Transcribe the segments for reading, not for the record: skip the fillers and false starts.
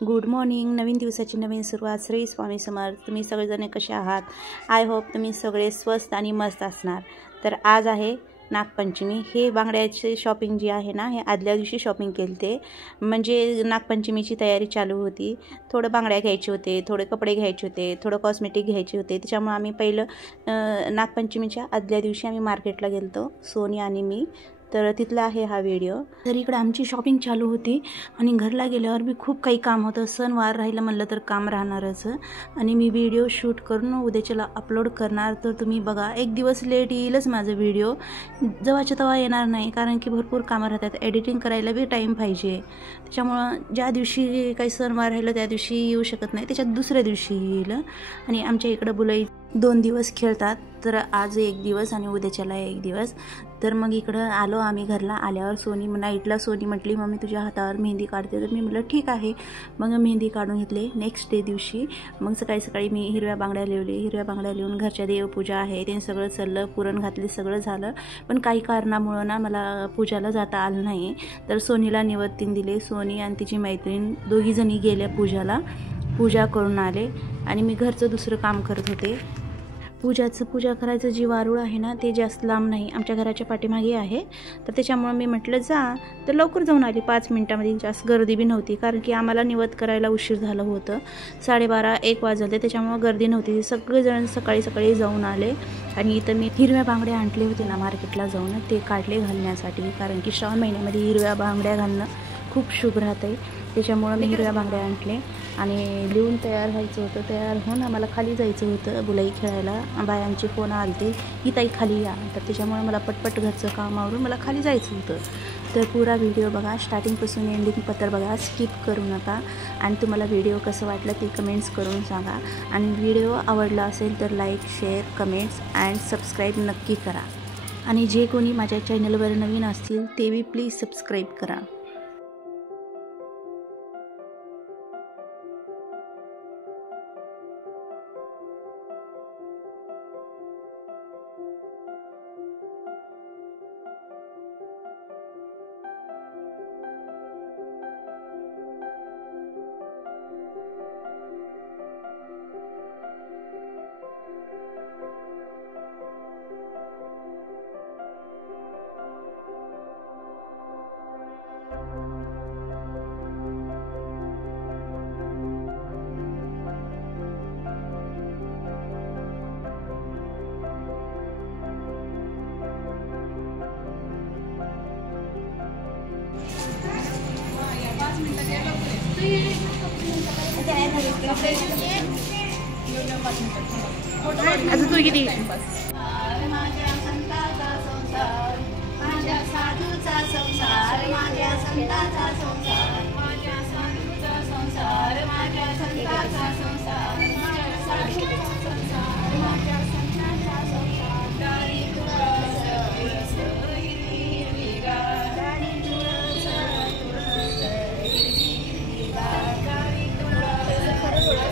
Good morning. नवीन दिवसाची नवीन सुरुवात. श्री स्वामी समर्थ. तुम्ही सगळेजण कसे आहात? आय होप तुम्ही सगळे स्वस्त आणि मस्त असणार. तर आज आहे नागपंचमी. हे बांगड्याचे शॉपिंग जी आहे ना, हे आदल्या दिवशी शॉपिंग केली ते, म्हणजे नागपंचमीची तयारी चालू होती. थोडं बांगड्या घ्यायचे होते, थोडे कपडे घ्यायचे होते, थोडं कॉस्मेटिक घ्यायचे होते. त्याच्यामुळे आम्ही पहिलं नागपंचमीच्या आदल्या दिवशी आम्ही मार्केटला गेलो, सोनी आणि मी. तर तिथला आहे हा व्हिडिओ. तर इकडे आमची शॉपिंग चालू होती आणि घरला गेल्यावर बी खूप काही काम होतं. सणवार राहिलं म्हणलं तर काम राहणारच. आणि मी व्हिडिओ शूट करून उद्याच्याला अपलोड करणार. तर तुम्ही बघा, एक दिवस लेट येईलच माझं व्हिडिओ, जेव्हाच्या तेव्हा येणार नाही, कारण की भरपूर कामं राहतात. एडिटिंग करायला बी टाईम पाहिजे. त्याच्यामुळं ज्या दिवशी काही सणवार राहिलं त्या दिवशी येऊ शकत नाही, त्याच्यात दुसऱ्या दिवशी येईल. आणि आमच्या इकडं बुलाई 2 दिवस खेळतात. तर आज एक दिवस आणि उद्याच्याला एक दिवस. तर मग इकडं आलो आम्ही. घरला आल्यावर नाईटला सोनी म्हटली, मम्मी तुझ्या हातावर मेहंदी काढते. तर मी म्हटलं ठीक आहे. मग मेहंदी काढून घेतले. नेक्स्ट डे दिवशी मग सकाळी मी हिरव्या बांगड्या लिवले. हिरव्या बांगड्या लिहून घरच्या देवपूजा आहे ते सगळं चाललं, पुरण घातले, सगळं झालं. पण काही कारणामुळं ना मला पूजाला जाता आलं नाही. तर सोनीला निवत्तीन दिले. सोनी आणि तिची मैत्रीण दोघीजणी गेल्या पूजा करून आले आणि मी घरचं दुसरं काम करत होते. पूजा करायचं जी वारूळ आहे ना, ते जास्त लांब नाही, आमच्या घराच्या पाठीमागे आहे. तर त्याच्यामुळं मी म्हटलं जा. तर लवकर जाऊन आली 5 मिनिटामध्ये. जास्त गर्दी बी नव्हती, कारण की आम्हाला निवत करायला उशीर झालं होतं. 12:30-1 वाजले. त्याच्यामुळं गर्दी नव्हती. सगळेजण सकाळी जाऊन आले. आणि इथं मी हिरव्या बांगड्या आणले होते ना मार्केटला जाऊन, ते काढले घालण्यासाठी, कारण की श्रावण महिन्यामध्ये हिरव्या बांगड्या घालणं खूप शुभ राहतं आहे. त्याच्यामुळं मी हिरव्या बांगड्या आणले आणि लिहून तयार व्हायचं होतं. तयार होऊन आम्हाला खाली जायचं होतं बुलाई खेळायला. बायांचे फोन आलते की ताई खाली या. तर त्याच्यामुळे मला पटपट घरचं कामावरून मला खाली जायचं होतं. तर पुरा व्हिडिओ बघा, स्टार्टिंगपासून एंडिंग पत्र बघा, स्किप करू नका. आणि तुम्हाला व्हिडिओ कसं वाटलं ते कमेंट्स करून सांगा. आणि व्हिडिओ आवडला असेल तर like, share, comments and subscribe नक्की करा. आणि जे कोणी माझ्या चॅनलवर नवीन असतील ते बी प्लीज सबस्क्राईब करा. आता तू किती माझ्या संताचा संसार, माझ्या साधूचा संसार, माझ्या संताचा संसार, माझ्या साधूचा संसार, माझ्या संताचा संसार, माझ्या साधूचा संसार, माझ्या संताचा संसार. दारी तुळस तुळस हिरवी गार, दारी तुळस तुळस हिरवी गार, दारी तुळस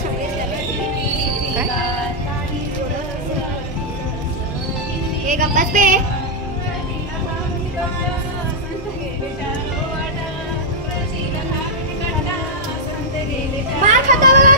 हिरवी गार. एक अब्बास पे बात खाता बघा.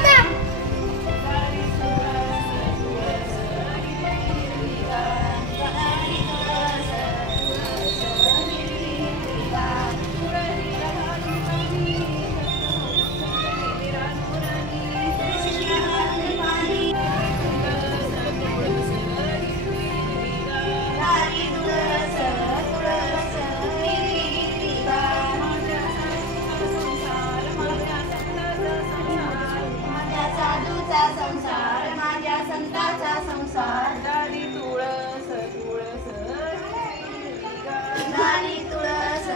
संसार, माझ्या संताचा संसार, दारी तुळस तुळस दारी तुळस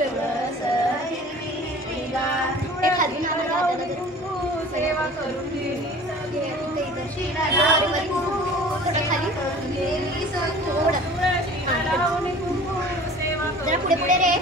तुळस हिरवी गार. सेवा करून पुढे रे.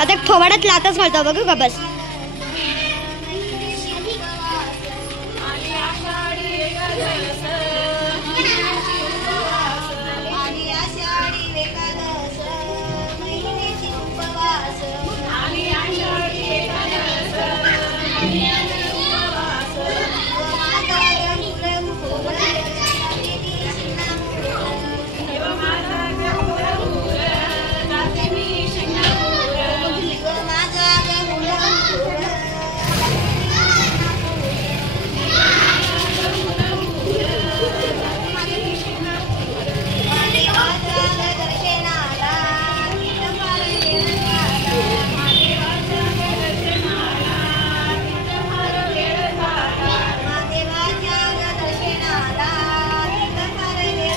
आता थोबाडात लातच घालतो बघू का बस.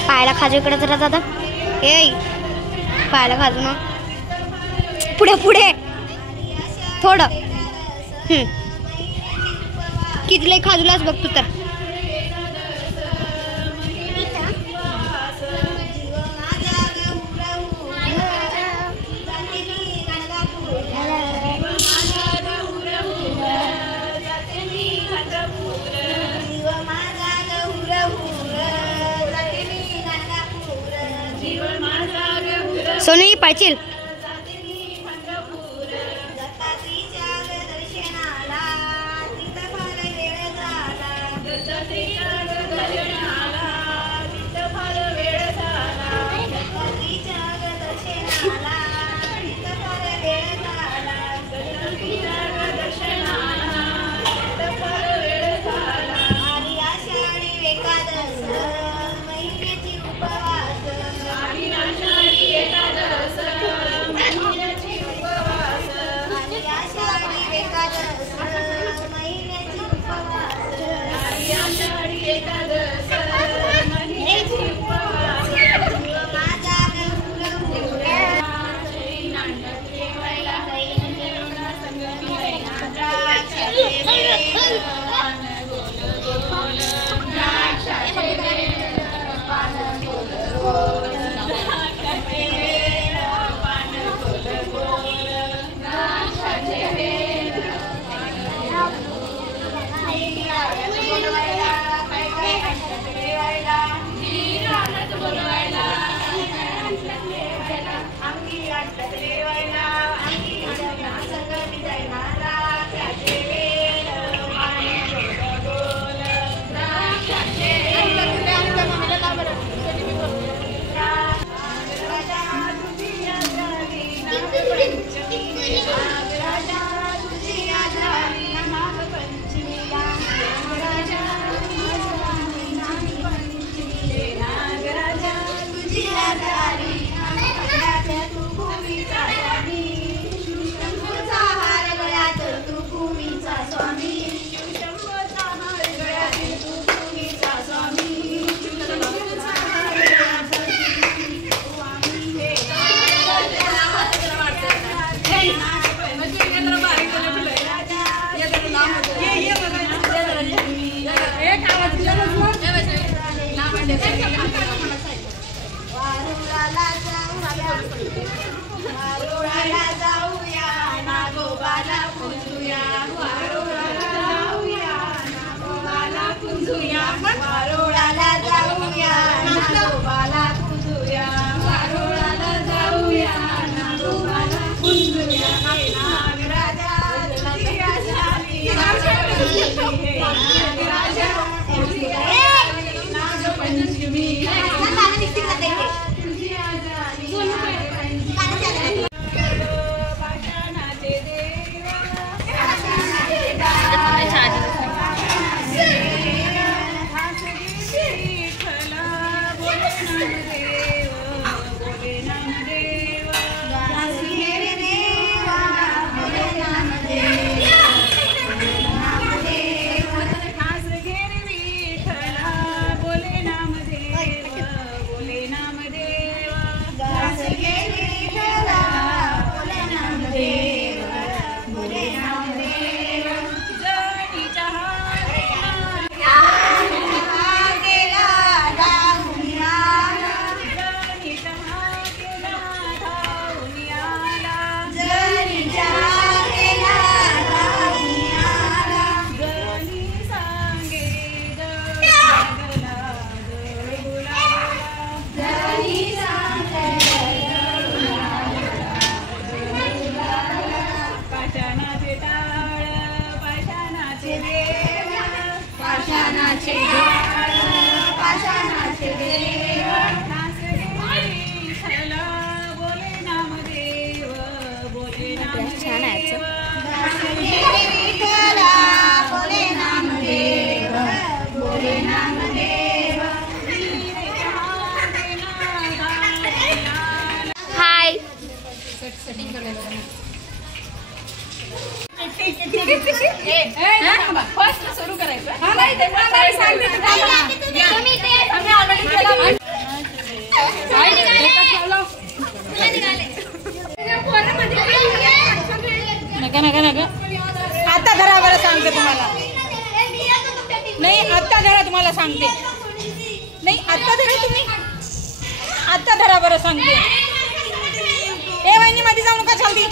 पायाला खाजू इकडे जरा दादा. हे पायाला खाजू ना. पुढे पुढे थोडं. किती लई खाजूलाच बघ तू तर. सोनी पाहिजे. छान आहे हाय सुरू करायचं आता धरा बरं सांगते तुम्हाला नाही आता धरा तुम्हाला सांगते नाही आता धरा तुम्ही आता धरा बरं सांगते ए वहिनी मध्ये जाऊ नका चालती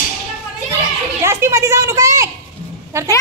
जास्ती मध्ये जाऊ नका करते